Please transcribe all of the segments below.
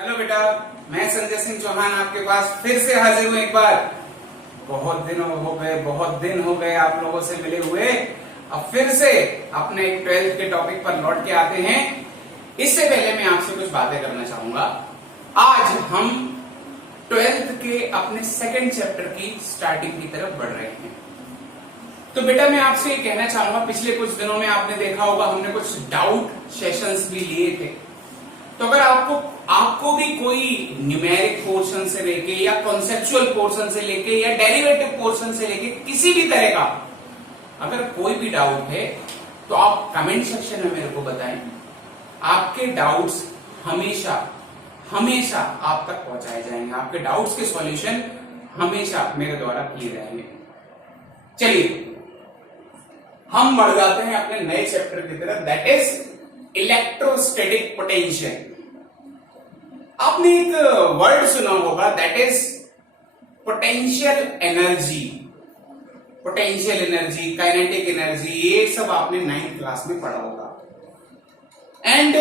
Hello बेटा, मैं संजय सिंह चौहान आपके पास फिर से हाजिर हूं एक बार। बहुत दिन हो गए आप लोगों से मिले हुए। अब फिर से अपने 12th के टॉपिक पर लौट के आते हैं। इससे पहले मैं आपसे कुछ बातें करना चाहूंगा। आज हम 12th के अपने सेकंड चैप्टर की स्टार्टिंग की तरफ बढ़ रहे हैं। तो बेटा मैं आपसे ये कहना चाहूंगा, पिछले कुछ दिनों में आपने देखा होगा हमने कुछ डाउट सेशंस भी लिए थे। तो अगर आपको भी कोई न्यूमेरिक पोर्शन से लेके या कॉन्सेप्चुअल पोर्शन से लेके या डेरिवेटिव पोर्शन से लेके किसी भी तरह का अगर कोई भी डाउट है तो आप कमेंट सेक्शन में मेरे को बताएं। आपके डाउट्स हमेशा आप तक पहुंचाए जाएंगे। आपके डाउट्स के सॉल्यूशन हमेशा मेरे द्वारा किए जाएंगे। चलिए हम बढ़ जाते हैं अपने नए चैप्टर की तरफ, दैट इज इलेक्ट्रोस्टैटिक पोटेंशियल। आपने एक वर्ड सुना होगा, that is potential energy. Potential energy, kinetic energy, ये सब आपने 9th क्लास में पढ़ा होगा। एंड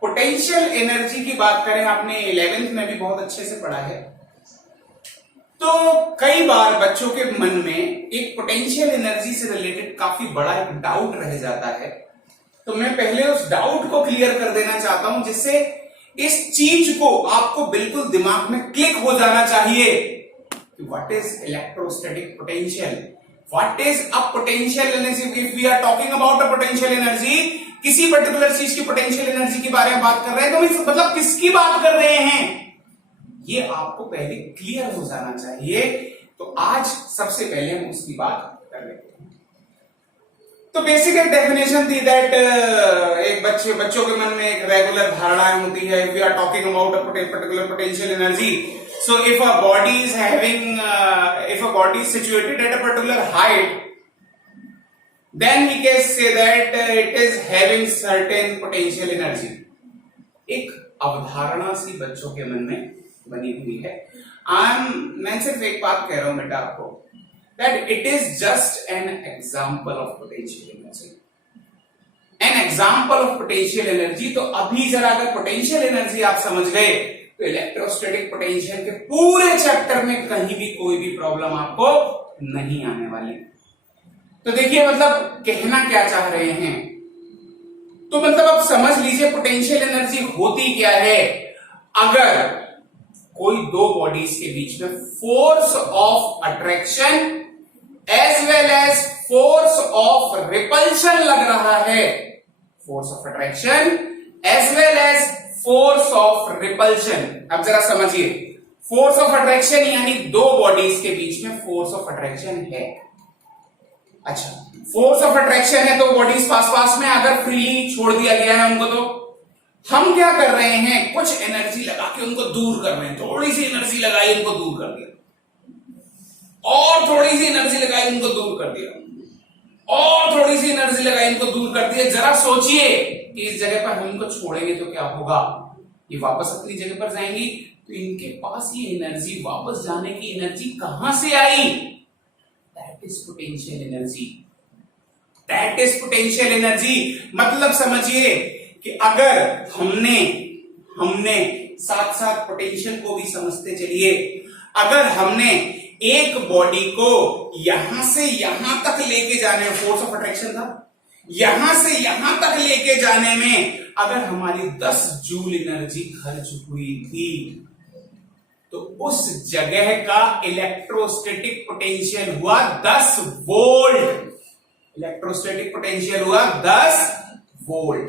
पोटेंशियल एनर्जी की बात करें, आपने 11th में भी बहुत अच्छे से पढ़ा है। तो कई बार बच्चों के मन में एक पोटेंशियल एनर्जी से रिलेटेड काफी बड़ा एक डाउट रह जाता है। तो मैं पहले उस डाउट को क्लियर कर देना चाहता हूं, जिससे इस चीज को आपको बिल्कुल दिमाग में क्लिक हो जाना चाहिए कि what is electrostatic potential, what is a potential energy. If we are talking about a potential energy, किसी पर्टिकुलर चीज की पोटेंशियल एनर्जी के बारे में बात कर रहे हैं, तो मतलब किसकी बात कर रहे हैं, ये आपको पहले क्लियर हो जाना चाहिए। तो आज सबसे पहले हम उसकी बात कर रहे हैं। तो बेसिक एक डेफिनेशन थी दैट एक बच्चों के मन में एक रेगुलर धारणाएं होती है। If we are talking about a particular potential energy, so if a body is having if a body is situated at a particular height, then we can say that it is having certain potential energy। एक अवधारणा सी बच्चों के मन में बनी हुई है। मैं सिर्फ एक बात कह रहा हूं बेटा आपको, that it is just an example of potential energy। an example of potential energy। तो अभी जरा अगर potential energy आप समझ गए तो इलेक्ट्रोस्टैटिक पोटेंशियल के पूरे चैप्टर में कहीं भी कोई भी प्रॉब्लम आपको नहीं आने वाली। तो देखिए मतलब कहना क्या चाह रहे हैं, तो मतलब आप समझ लीजिए पोटेंशियल एनर्जी होती क्या है। अगर कोई दो बॉडीज के बीच में force of attraction as well as force of repulsion लग रहा है, force of attraction as well as force of repulsion. अब जरा समझिए, फोर्स ऑफ अट्रैक्शन यानी दो बॉडीज के बीच में फोर्स ऑफ अट्रैक्शन है। अच्छा, फोर्स ऑफ अट्रैक्शन है तो बॉडीज पास में अगर फ्रीली छोड़ दिया गया है उनको, तो हम क्या कर रहे हैं, कुछ एनर्जी लगा के उनको दूर कर रहे हैं। थोड़ी सी एनर्जी लगाई, उनको दूर कर दिया, और थोड़ी सी एनर्जी लगाई, उनको दूर कर दिया, और थोड़ी सी एनर्जी लगाई, उनको दूर कर दिया। जरा सोचिए कि इस जगह पर हम इनको छोड़ेंगे तो क्या होगा, ये वापस अपनी जगह पर जाएंगी। तो इनके पास ये एनर्जी, वापस जाने की एनर्जी कहां से आई, that is potential energy. That is potential energy. मतलब समझिए कि अगर हमने साथ साथ पोटेंशियल को भी समझते चलिए। अगर हमने एक बॉडी को यहां से यहां तक लेके जाने, फोर्स ऑफ अट्रैक्शन था, यहां से यहां तक लेके जाने में अगर हमारी 10 जूल एनर्जी खर्च हुई थी, तो उस जगह का इलेक्ट्रोस्टैटिक पोटेंशियल हुआ 10 वोल्ट। इलेक्ट्रोस्टैटिक पोटेंशियल हुआ 10 वोल्ट।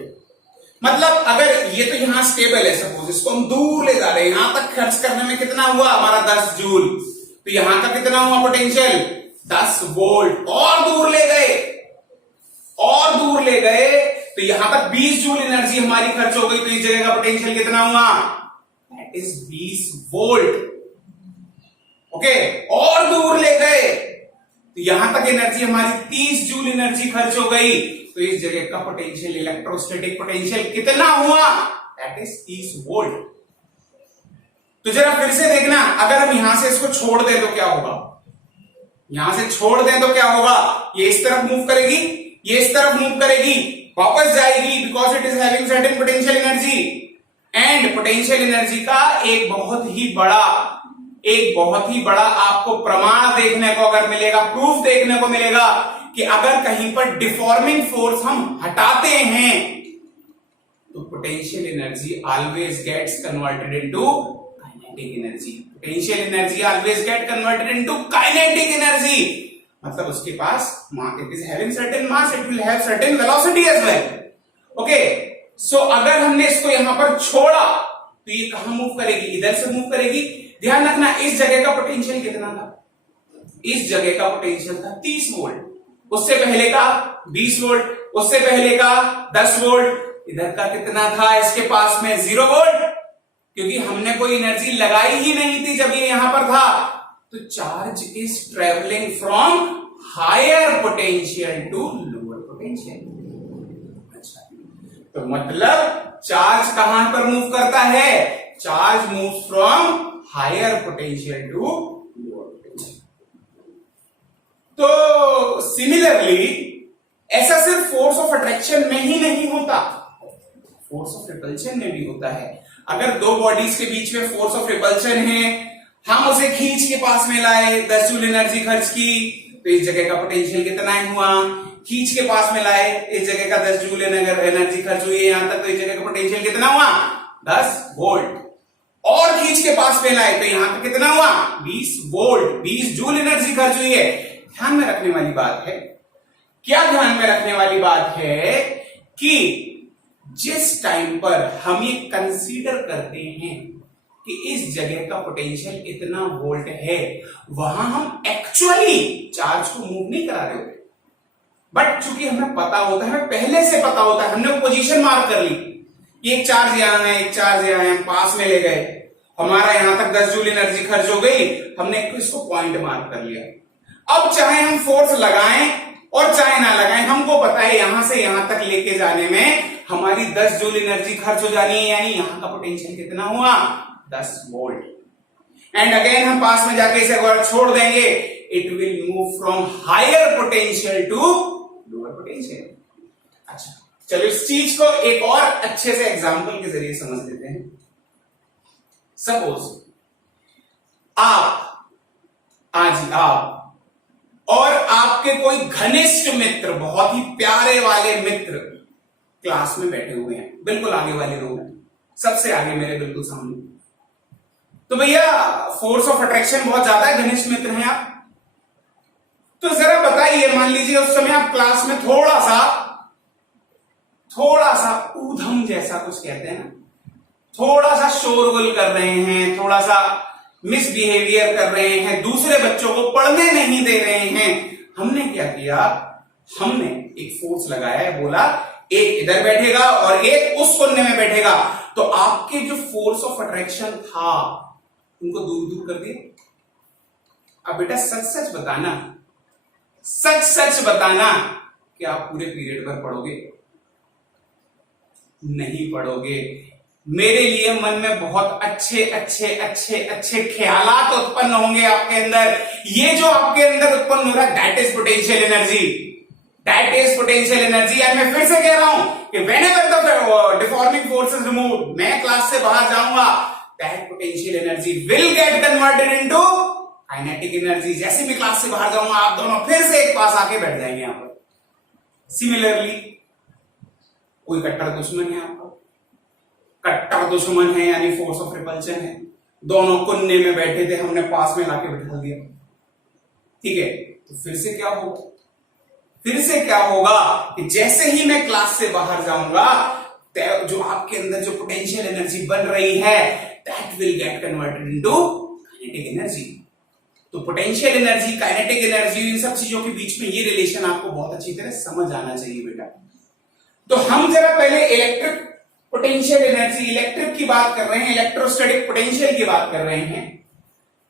मतलब अगर ये तो यहां स्टेबल है, सपोज इसको हम दूर ले जा रहे हैं, यहां तक खर्च करने में कितना हुआ हमारा 10 जूल, तो यहां तक कितना हुआ पोटेंशियल 10 वोल्ट। और दूर ले गए तो यहां तक 20 जूल एनर्जी हमारी खर्च हो गई, तो इस जगह का पोटेंशियल कितना हुआ, दैट इज 20 वोल्ट। ओके, और दूर ले गए तो यहां तक एनर्जी हमारी 30 जूल एनर्जी खर्च हो गई, तो इस जगह का पोटेंशियल, इलेक्ट्रोस्टैटिक पोटेंशियल कितना हुआ, दैट इज 30 वोल्ट। तो जरा फिर से देखना, अगर हम यहां से इसको छोड़ दें तो क्या होगा, यहां से छोड़ दें तो क्या होगा, ये इस तरफ मूव करेगी, ये इस तरफ मूव करेगी, वापस जाएगी, because it is having certain potential energy. And potential energy का एक बहुत ही बड़ा आपको प्रमाण देखने को अगर मिलेगा, प्रूफ देखने को मिलेगा कि अगर कहीं पर डिफॉर्मिंग फोर्स हम हटाते हैं तो potential energy always gets converted into kinetic energy. Potential energy always get converted into kinetic energy, मतलब उसके पास it is having certain mass, it will have certain velocity as well. Okay, so अगर हमने इसको यहां पर छोड़ा तो ये कहां मूव करेगी, इधर से मूव करेगी। ध्यान रखना इस जगह का पोटेंशियल कितना था, इस जगह का पोटेंशियल था 30 वोल्ट, उससे पहले का 20 वोल्ट, उससे पहले का 10 वोल्ट, इधर का कितना था इसके पास में 0 वोल्ट, क्योंकि हमने कोई एनर्जी लगाई ही नहीं थी जब ये यहां पर था। तो charge is travelling from higher potential to lower potential. अच्छा, तो मतलब चार्ज कहां पर मूव करता है, charge move from higher potential to lower potential. तो सिमिलरली ऐसा सिर्फ फोर्स ऑफ अट्रैक्शन में ही नहीं होता, फोर्स ऑफ रिपल्शन में भी होता है। अगर दो बॉडीज के बीच में फोर्स ऑफ रिपल्शन है, हम उसे खींच के पास में लाए, 10 जूल एनर्जी खर्च की, तो इस जगह का पोटेंशियल कितना हुआ, खींच के पास में लाए, इस जगह का 10 जूल एनर्जी खर्च हुई है यहां तक, तो इस जगह का पोटेंशियल कितना हुआ 10 वोल्ट, और खींच के पास में लाए तो यहां पर कितना हुआ 20 वोल्ट, 20 जूल एनर्जी खर्च हुई है। ध्यान में रखने वाली बात है, क्या ध्यान में रखने वाली बात है कि जिस टाइम पर हम ये कंसीडर करते हैं कि इस जगह का पोटेंशियल इतना वोल्ट है, वहां हम एक्चुअली चार्ज को मूव नहीं करा रहे होते, बट चूंकि हमें पता होता है, हमें पहले से पता होता है, हमने पोजीशन मार्क कर ली, एक चार्ज यहां है, एक चार्ज यहां है, हम पास में ले गए, हमारा यहां तक 10 जूल एनर्जी खर्च हो गई, हमने इसको पॉइंट मार्क कर लिया। अब चाहे हम फोर्स लगाएं और चाहे ना लगाएं, हमको पता है यहां से यहां तक लेके जाने में हमारी 10 जूल एनर्जी खर्च हो जानी है, यानी यहां का पोटेंशियल कितना हुआ 10 वोल्ट। एंड अगेन हम पास में जाके इसे छोड़ देंगे, it will move from higher potential to lower potential. अच्छा, चलो इस चीज को एक और अच्छे से एग्जांपल के जरिए समझ लेते हैं। सपोज आप और आपके कोई घनिष्ठ मित्र, बहुत ही प्यारे वाले मित्र क्लास में बैठे हुए हैं, बिल्कुल आगे वाले रो में, सबसे आगे मेरे बिल्कुल सामने। तो भैया फोर्स ऑफ अट्रैक्शन बहुत ज्यादा है, घनिष्ठ मित्र हैं आप, तो जरा बताइए, मान लीजिए उस समय आप क्लास में थोड़ा सा ऊधम जैसा कुछ कहते हैं ना, थोड़ा सा शोरगुल कर रहे हैं, थोड़ा सा मिसबिहेवियर कर रहे हैं, दूसरे बच्चों को पढ़ने नहीं दे रहे हैं। हमने क्या किया, हमने एक फोर्स लगाया है, बोला एक इधर बैठेगा और एक उस कोने में बैठेगा, तो आपके जो फोर्स ऑफ अट्रैक्शन था उनको दूर दूर कर दिया। अब बेटा सच सच बताना कि आप पूरे पीरियड पर पढ़ोगे? नहीं पढ़ोगे। मेरे लिए मन में बहुत अच्छे ख्यालात उत्पन्न होंगे आपके अंदर। ये जो आपके अंदर उत्पन्न हो रहा है, that is potential energy, that is potential energy. And मैं फिर से कह रहा हूं कि whenever the deforming force is removed, मैं क्लास से बाहर जाऊंगा, that potential energy will get converted into kinetic energy. जैसे भी क्लास से बाहर जाऊंगा, आप दोनों फिर से एक पास आके बैठ जाएंगे यहां पर। सिमिलरली कोई कट्टर दुश्मन है आपका, कट्टर दुश्मन है यानी फोर्स ऑफ रिपल्शन है, दोनों कोने में बैठे थे, हमने पास में लाके बिठा दिया, ठीक है, तो फिर से क्या होगा कि जैसे ही मैं क्लास से बाहर जाऊंगा, जो आपके अंदर जो पोटेंशियल एनर्जी बन रही है, that will get converted into kinetic energy. तो पोटेंशियल एनर्जी, काइनेटिक एनर्जी, इन सब चीजों के बीच में ये रिलेशन आपको बहुत अच्छी तरह समझ आना चाहिए बेटा। तो हम जरा पहले इलेक्ट्रिक पोटेंशियल एनर्जी, इलेक्ट्रिक की बात कर रहे हैं, इलेक्ट्रोस्टैटिक पोटेंशियल की बात कर रहे हैं,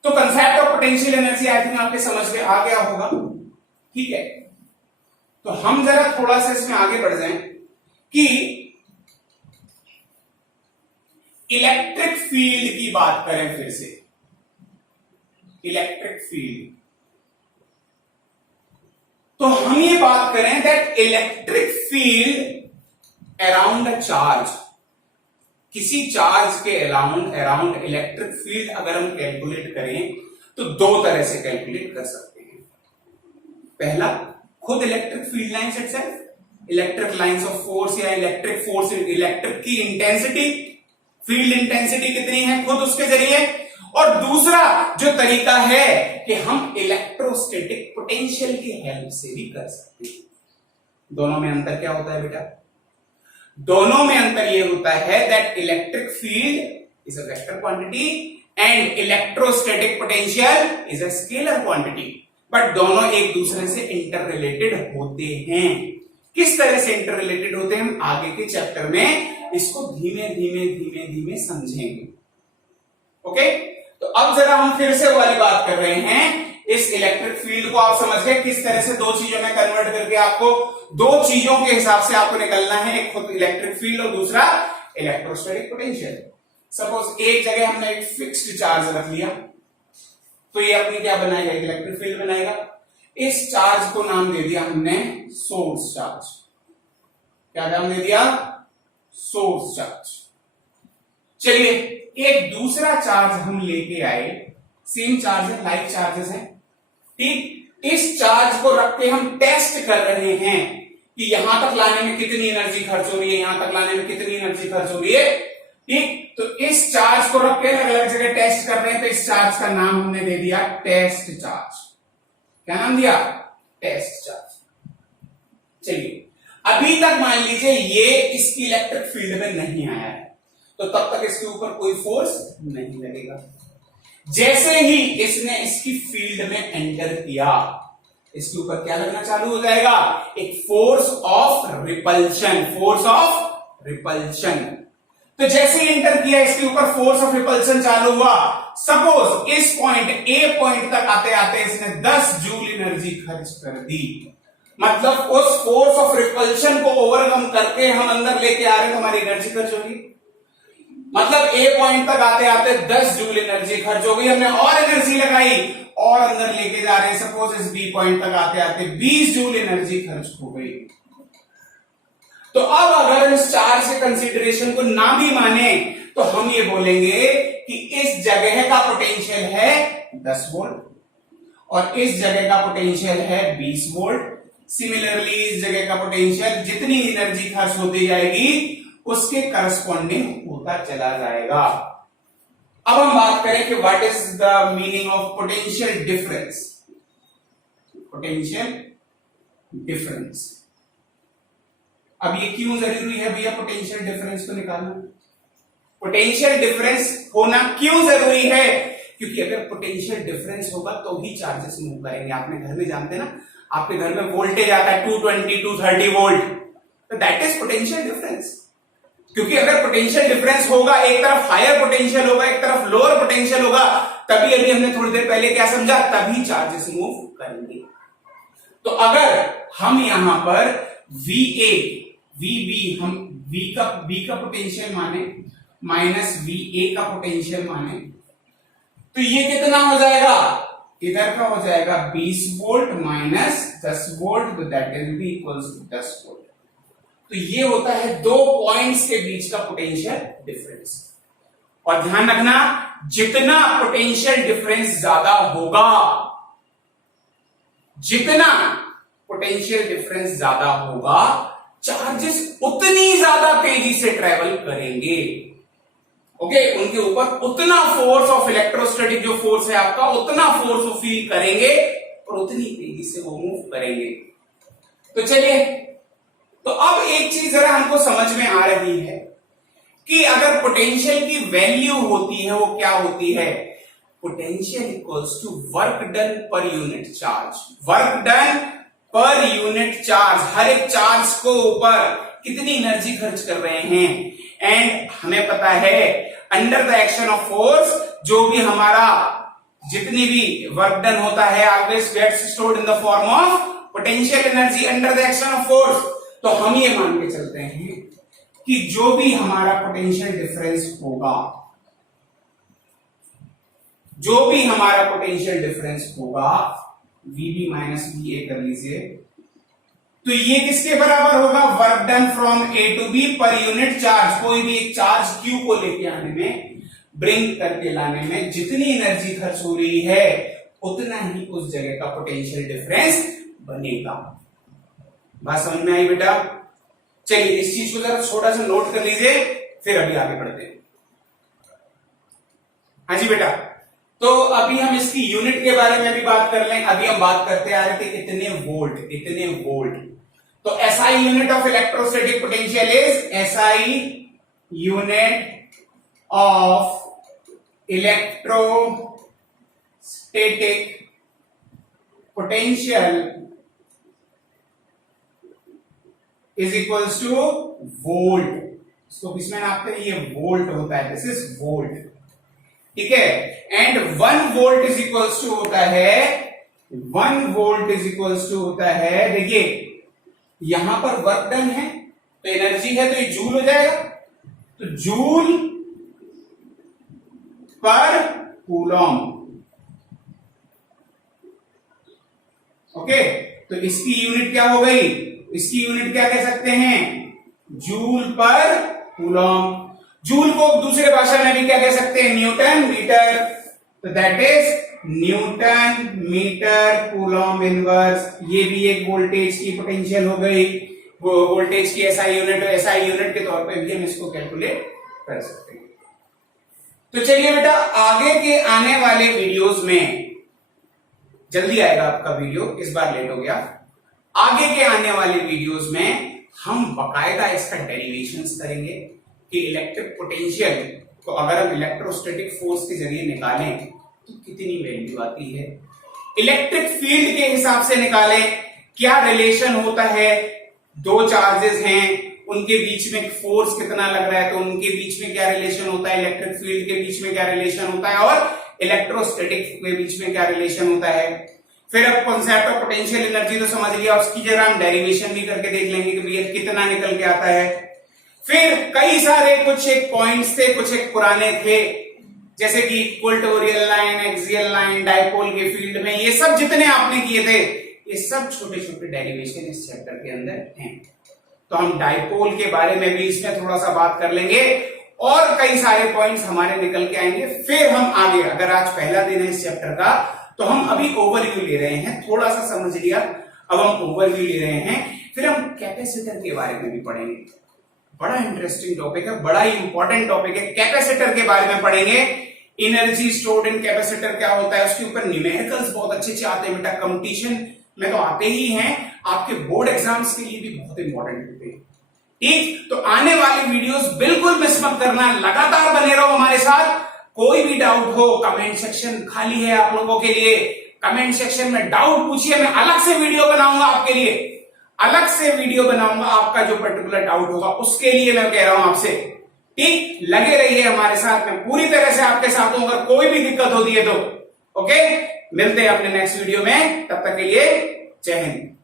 तो concept of potential energy I think आपके समझ में आ गया होगा, ठीक है। तो हम जरा थोड़ा सा इसमें आगे बढ़ जाएं कि इलेक्ट्रिक फील्ड की बात करें फिर से। इलेक्ट्रिक फील्ड, तो हम ये बात करें that electric field around a charge, किसी चार्ज के अराउंड इलेक्ट्रिक फील्ड अगर हम कैलकुलेट करें तो दो तरह से कैलकुलेट कर सकते हैं। पहला, खुद electric field lines itself, electric lines of force या इलेक्ट्रिक फोर्स, इलेक्ट्रिक की इंटेंसिटी, फील्ड इंटेंसिटी कितनी है खुद उसके जरिए। और दूसरा जो तरीका है कि हम इलेक्ट्रोस्टैटिक पोटेंशियल की हेल्प से भी कर सकते हैं। दोनों में अंतर क्या होता है बेटा? दोनों में अंतर यह होता है that electric field is a vector quantity and electrostatic potential is a scalar quantity. But दोनों एक दूसरे से इंटर रिलेटेड होते हैं। किस तरह से इंटर रिलेटेड होते हैं हम आगे के चैप्टर में इसको धीमे धीमे धीमे धीमे समझेंगे। ओके, तो अब जरा हम फिर से वाली बात कर रहे हैं। इस इलेक्ट्रिक फील्ड को आप समझ गए किस तरह से दो चीजों में कन्वर्ट करके आपको दो चीजों के हिसाब से आपको निकलना है, एक खुद इलेक्ट्रिक फील्ड और दूसरा इलेक्ट्रोस्टैटिक पोटेंशियल। सपोज एक जगह हमने एक फिक्स्ड चार्ज रख लिया तो ये अपनी क्या बनाएगा? इलेक्ट्रिक फील्ड बनाएगा। इस चार्ज को नाम दे दिया हमने सोर्स चार्ज। क्या नाम दे दिया? Source charge. चलिए एक दूसरा चार्ज हम लेके आए, सेम चार्ज है, लाइक चार्जेस है, ठीक। इस चार्ज को रख के हम टेस्ट कर रहे हैं कि यहां तक लाने में कितनी एनर्जी खर्च हो रही है, यहां तक लाने में कितनी एनर्जी खर्च हो रही है, ठीक। तो इस चार्ज को रख के अलग अलग जगह टेस्ट कर रहे हैं, तो इस चार्ज का नाम हमने दे दिया टेस्ट चार्ज। क्या नाम दिया? Test charge. चलिए अभी तक मान लीजिए ये इसकी इलेक्ट्रिक फील्ड में नहीं आया है, तो तब तक इसके ऊपर कोई फोर्स नहीं लगेगा। जैसे ही इसने इसकी फील्ड में एंटर किया, इसके ऊपर क्या लगना चालू हो जाएगा? एक force of repulsion. Force of repulsion. तो जैसे ही एंटर किया इसके ऊपर फोर्स ऑफ रिपल्शन चालू हुआ। सपोज इस पॉइंट ए पॉइंट तक आते आते इसने 10 जूल एनर्जी खर्च कर दी। मतलब उस फोर्स ऑफ रिपल्शन को ओवरकम करके हम अंदर लेके आ रहे हैं तो हमारी एनर्जी खर्च होगी। मतलब ए पॉइंट तक आते आते 10 जूल एनर्जी खर्च हो गई, हमने और एनर्जी लगाई और अंदर लेके जा रहे हैं। सपोज इस बी पॉइंट तक आते आते 20 जूल एनर्जी खर्च हो गई। तो अब अगर इस चार्ज के कंसीडरेशन को ना भी माने तो हम ये बोलेंगे कि इस जगह का पोटेंशियल है 10 वोल्ट और इस जगह का पोटेंशियल है 20 वोल्ट। सिमिलरली इस जगह का पोटेंशियल जितनी एनर्जी खर्च होती जाएगी उसके करस्पॉन्डिंग होता चला जाएगा। अब हम बात करें कि what is the meaning of potential difference. Potential difference, अब ये क्यों जरूरी है भैया पोटेंशियल डिफरेंस को निकालना? पोटेंशियल डिफरेंस होना क्यों जरूरी है? क्योंकि अगर पोटेंशियल डिफरेंस होगा तो ही चार्जेस मूव करेंगे। आपने घर में जानते ना, आपके घर में वोल्टेज आता है 220 230 वोल्ट, तो दैट इज पोटेंशियल डिफरेंस। क्योंकि अगर पोटेंशियल डिफरेंस होगा, एक तरफ हायर पोटेंशियल होगा एक तरफ लोअर पोटेंशियल होगा, तभी अभी हमने थोड़ी देर पहले क्या समझा, तभी चार्जेस मूव करेंगे। तो अगर हम यहां पर VA VB हम V का पोटेंशियल माने माइनस VA का पोटेंशियल माने तो ये कितना हो जाएगा? इधर का हो जाएगा 20 वोल्ट माइनस 10 वोल्ट, तो that will be equals to 10 volt. तो ये होता है दो पॉइंट्स के बीच का पोटेंशियल डिफरेंस। और ध्यान रखना, जितना पोटेंशियल डिफरेंस ज्यादा होगा, जितना पोटेंशियल डिफरेंस ज्यादा होगा, चार्जेस उतनी ज्यादा तेजी से ट्रेवल करेंगे। ओके, उनके ऊपर उतना फोर्स ऑफ इलेक्ट्रोस्टैटिक जो फोर्स है आपका, उतना फोर्स वो फील करेंगे और उतनी तेजी से वो मूव करेंगे। तो चलिए, तो अब एक चीज जरा हमको समझ में आ रही है कि अगर पोटेंशियल की वैल्यू होती है वो क्या होती है? Potential equals to work done per unit charge. Work done per unit charge, हर एक चार्ज को ऊपर कितनी एनर्जी खर्च कर रहे हैं। एंड हमें पता है under the action of force जो भी हमारा जितनी भी वर्क डन होता है always gets stored in the form of potential energy under the action of force. तो हम ये मान के चलते हैं कि जो भी हमारा पोटेंशियल डिफरेंस होगा, जो भी हमारा पोटेंशियल डिफरेंस होगा, VB माइनस VA कर लीजिए, तो ये किसके बराबर होगा, work done from A to B per unit charge. कोई भी एक चार्ज क्यू को लेके आने में, ब्रिंग करके लाने में जितनी एनर्जी खर्च हो रही है उतना ही उस जगह का पोटेंशियल डिफरेंस बनेगा। बात समझ में आई बेटा? चलिए इस चीज को जरा थोड़ा सा नोट कर लीजिए, फिर अभी आगे बढ़ते हैं। हाँ जी बेटा, तो अभी हम इसकी यूनिट के बारे में भी बात कर लें। अभी हम बात करते आ रहे थे इतने वोल्ट, इतने वोल्ट। तो SI unit of electrostatic potential is, SI unit of electrostatic potential is equals two volt. इसको किसमें नापते हैं, ये वोल्ट होता है, दिस इज वोल्ट, ठीक है। And 1 volt is equals to होता है, 1 वोल्ट इज इक्वल्स टू होता है, देखिए यहां पर वर्क डन है तो एनर्जी है तो ये जूल हो जाएगा, तो जूल पर कूलॉम। ओके, तो इसकी यूनिट क्या हो गई, इसकी यूनिट क्या कह सकते हैं, जूल पर कूलॉम। जूल को दूसरे भाषा में भी क्या कह सकते हैं, न्यूटन मीटर। तो that is newton metre coulomb inverse. ये भी एक वोल्टेज की पोटेंशियल हो गई, वोल्टेज की एसआई यूनिट, एसआई यूनिट के तौर पे भी हम इसको कैलकुलेट कर सकते हैं। तो चलिए बेटा, आगे के आने वाले वीडियोस में, जल्दी आएगा आपका वीडियो, इस बार लेट हो गया, आगे के आने वाले वीडियोस में हम बकायदा इसका डेरिवेशंस करेंगे कि इलेक्ट्रिक पोटेंशियल को अगर हम इलेक्ट्रोस्टैटिक फोर्स के जरिए निकालें तो कितनी वैल्यू आती है, इलेक्ट्रिक फील्ड के हिसाब से निकालें, क्या रिलेशन होता है, दो चार्जेस हैं उनके बीच में फोर्स कितना लग रहा है, तो उनके बीच में क्या रिलेशन होता है, इलेक्ट्रिक फील्ड के बीच में क्या रिलेशन होता है, और इलेक्ट्रोस्टैटिक के बीच में क्या रिलेशन होता है। फिर अब कॉन्सेप्ट ऑफ पोटेंशियल एनर्जी तो समझ लिया, उसकी जरा हम डेरिवेशन भी करके देख लेंगे कि भैया कितना निकल के आता है। फिर कई सारे कुछ एक पॉइंट्स थे, कुछ एक पुराने थे, जैसे कि equatorial line, axial line, dipole के फील्ड में, ये सब जितने आपने किए थे, ये सब छोटे छोटे डेरिवेशन इस चैप्टर के अंदर हैं। तो हम डायपोल के बारे में भी इसमें थोड़ा सा बात कर लेंगे और कई सारे पॉइंट्स हमारे निकल के आएंगे। फिर हम आगे, अगर आज पहला दिन है इस चैप्टर का, तो हम अभी ओवरव्यू ले रहे हैं, थोड़ा सा समझ लिया, अब हम ओवरव्यू ले रहे हैं। फिर हम कैपेसिटर के बारे में भी पढ़ेंगे, बड़ा इंटरेस्टिंग टॉपिक है, बड़ा ही इंपॉर्टेंट टॉपिक है। कैपेसिटर के बारे में पढ़ेंगे, एनर्जी स्टोर्ड इन कैपेसिटर क्या होता है, उसके ऊपर न्यूमेरिकल्स बहुत अच्छे अच्छे आते हैं बेटा, कंपटीशन में तो आते ही हैं, आपके बोर्ड एग्जाम्स के लिए भी बहुत इंपॉर्टेंट होते हैं। ठीक, तो आने वाले वीडियोस बिल्कुल मिस मत करना, लगातार बने रहो हमारे साथ। कोई भी डाउट हो, कमेंट सेक्शन खाली है आप लोगों के लिए, कमेंट सेक्शन में डाउट पूछिए, मैं अलग से वीडियो बनाऊंगा आपके लिए, अलग से वीडियो बनाऊंगा, आपका जो पर्टिकुलर डाउट होगा उसके लिए मैं कह रहा हूं आपसे। ठीक, लगे रहिए हमारे साथ, मैं पूरी तरह से आपके साथ हूं, अगर कोई भी दिक्कत होती है तो। ओके, मिलते हैं अपने नेक्स्ट वीडियो में, तब तक के लिए जय हिंद।